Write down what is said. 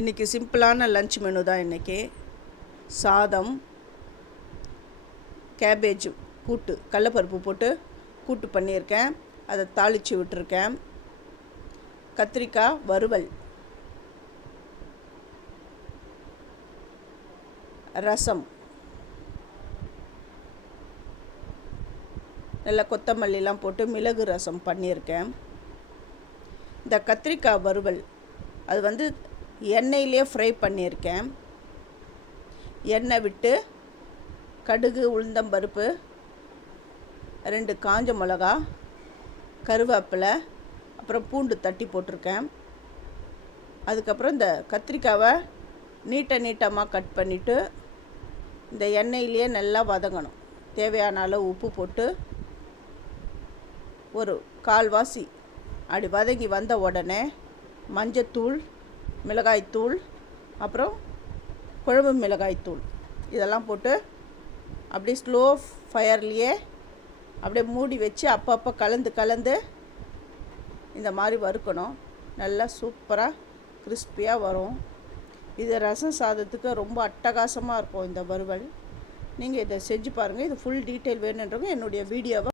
இன்றைக்கி சிம்பிளான lunch menu தான். இன்றைக்கி சாதம், கேபேஜ் கூட்டு, கடலப்பருப்பு போட்டு கூட்டு பண்ணியிருக்கேன். அதை தாளித்து விட்டுருக்கேன். கத்திரிக்காய் வறுவல், ரசம், நல்லா கொத்தமல்லிலாம் போட்டு மிளகு ரசம் பண்ணியிருக்கேன். இந்த கத்திரிக்காய் வறுவல் அது எண்ணெயிலே ஃப்ரை பண்ணியிருக்கேன். எண்ணெய் விட்டு கடுகு, உளுந்தம்பருப்பு, 2 காஞ்ச மிளகா, கருவேப்பிலை, அப்புறம் பூண்டு தட்டி போட்டிருக்கேன். அதுக்கப்புறம் இந்த கத்திரிக்காவை நீட்டமாக கட் பண்ணிவிட்டு இந்த எண்ணெயிலேயே நல்லா வதங்கணும். தேவையான அளவு உப்பு போட்டு ஒரு கால்வாசி அப்படி வதங்கி வந்த உடனே மஞ்சத்தூள், மிளகாய்த்தூள், அப்புறம் குழம்பு மிளகாய்த்தூள் இதெல்லாம் போட்டு அப்படியே ஸ்லோ ஃபயர்லேயே அப்படியே மூடி வச்சு அப்பப்போ கலந்து இந்த மாதிரி வறுக்கணும். நல்லா சூப்பராக கிறிஸ்பியாக வரும். இது ரசம் சாதத்துக்கு ரொம்ப அட்டகாசமாக இருக்கும் இந்த வறுவல். நீங்கள் இதை செஞ்சு பாருங்கள். இது ஃபுல் டீட்டெயில் வேணுன்றவங்க என்னுடைய வீடியோவை